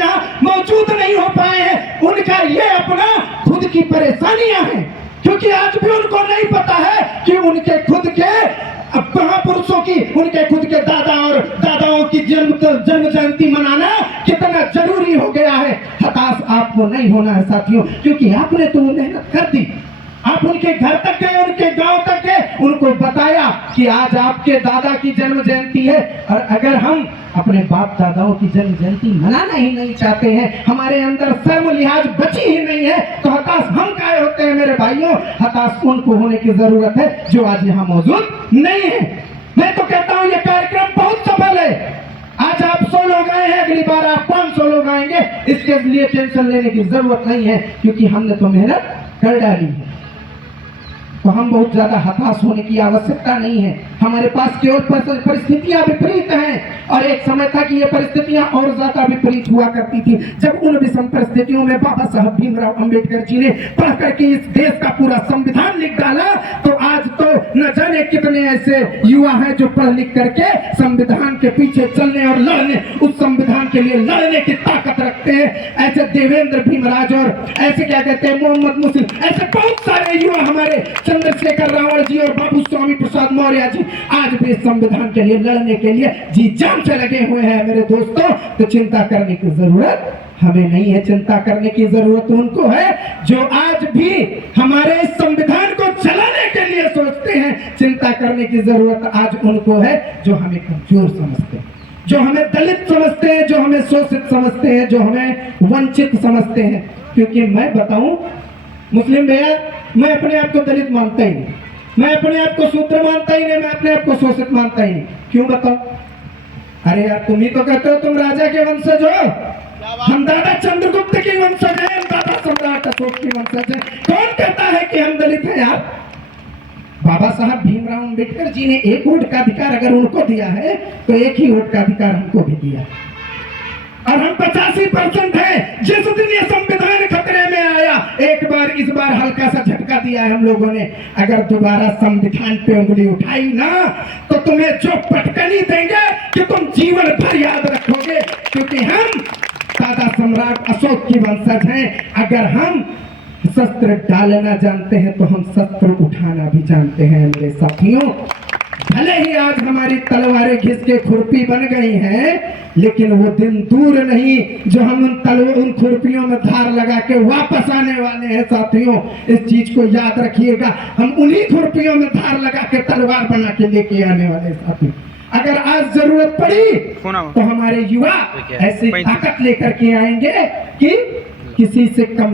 यहाँ मौजूद नहीं हो पाए हैं, उनका ये अपना खुद की परेशानियां हैं, क्योंकि आज भी उनको नहीं पता है कि उनके खुद के महापुरुषों की, उनके खुद के दादा और दादाओं की जन्म जयंती मनाना कितना जरूरी हो गया है। हताश आपको नहीं होना है साथियों, क्योंकि आपने तो मेहनत कर दी, आप उनके घर तक गए, उनके गांव तक गए, उनको बताया कि आज आपके दादा की जन्म जयंती है। और अगर हम अपने बाप दादाओं की जन्म जयंती मनाना ही नहीं चाहते हैं, हमारे अंदर शर्म लिहाज बची ही नहीं है, तो हताश हम काहे होते हैं मेरे भाइयों? हताश उनको होने की जरूरत है जो आज यहाँ मौजूद नहीं है। मैं तो कहता हूँ ये कार्यक्रम बहुत सफल है। आज आप 100 लोग आए हैं, अगली बार आप 500 लोग आएंगे, इसके लिए टेंशन लेने की जरूरत नहीं है, क्योंकि हमने तो मेहनत कर डाली है। तो हम बहुत ज्यादा हताश होने की आवश्यकता नहीं है। हमारे पास केवल परिस्थितियां विपरीत हैं, और एक समय था कि ये परिस्थितियां और ज्यादा विपरीत हुआ करती थी, जब उन विषम परिस्थितियों में बाबा साहब भीमराव अंबेडकर जी ने पढ़ करके इस देश का पूरा संविधान लिख डाला। तो आज तो न जाने कितने ऐसे युवा हैं जो पढ़ लिख करके संविधान के पीछे चलने और लड़ने, उस संविधान के लिए लड़ने की ताकत रखते हैं। ऐसे देवेंद्र भीमराज और ऐसे क्या कहते हैं मोहम्मद मुस्लिम, ऐसे बहुत सारे युवा हमारे चंद्रशेखर रावण जी और बाबू स्वामी प्रसाद मौर्य जी आज भी संविधान के लिए लड़ने के लिए जी जान से लगे हुए हैं मेरे दोस्तों। तो चिंता करने की जरूरत हमें नहीं है, चिंता करने की जरूरत उनको है जो आज भी हमारे संविधान को चलाने के लिए सोचते हैं। चिंता करने की जरूरत आज उनको है जो हमें कमजोर समझते हैं, जो हमें दलित समझते हैं, जो हमें शोषित समझते हैं, जो हमें वंचित समझते हैं। क्योंकि मैं बताऊं मुस्लिम भैया, मैं अपने आप को दलित मानता ही नहीं, मैं अपने आप को शूद्र मानता ही नहीं, मैं अपने आप को शोषित मानता ही नहीं। क्यों बताओ? अरे यार तुम ही तो कहते हो तुम राजा के वंशज हो, हम दादा चंद्रगुप्त के वंशज हैं, हम दादा सम्राट अशोक के वंशज हैं। कौन कहता है कि हम दलित हैं यार? बाबा साहब भीमराव अंबेडकर जी ने एक वोट का अधिकार अगर उनको दिया है, तो एक ही वोट का अधिकार हमको भी दिया, और हम 85% हैं। जिस दिन ये संविधान खतरे में आया, एक बार इस बार हल्का सा झटका दिया है हम लोगों ने। अगर दोबारा संविधान पे उंगली उठाई ना, तो तुम्हें जो पटकनी देंगे कि तुम जीवन भर याद रखोगे, क्योंकि हम दादा सम्राट अशोक की वंशज हैं। अगर हम शस्त्र डालना जानते हैं तो हम शस्त्र उठाना भी जानते हैं मेरे साथियों। भले ही आज हमारी तलवारें घिस के खुरपी बन गई हैं, लेकिन वो दिन दूर नहीं जो हम उन खुरपियों में धार लगा के वापस आने वाले हैं साथियों। इस चीज को याद रखिएगा, हम उन्हीं खुरपियों में धार लगा के तलवार बना के लेके आने वाले साथियों। अगर आज जरूरत पड़ी तो हमारे युवा ऐसी ताकत लेकर के आएंगे कि किसी से कम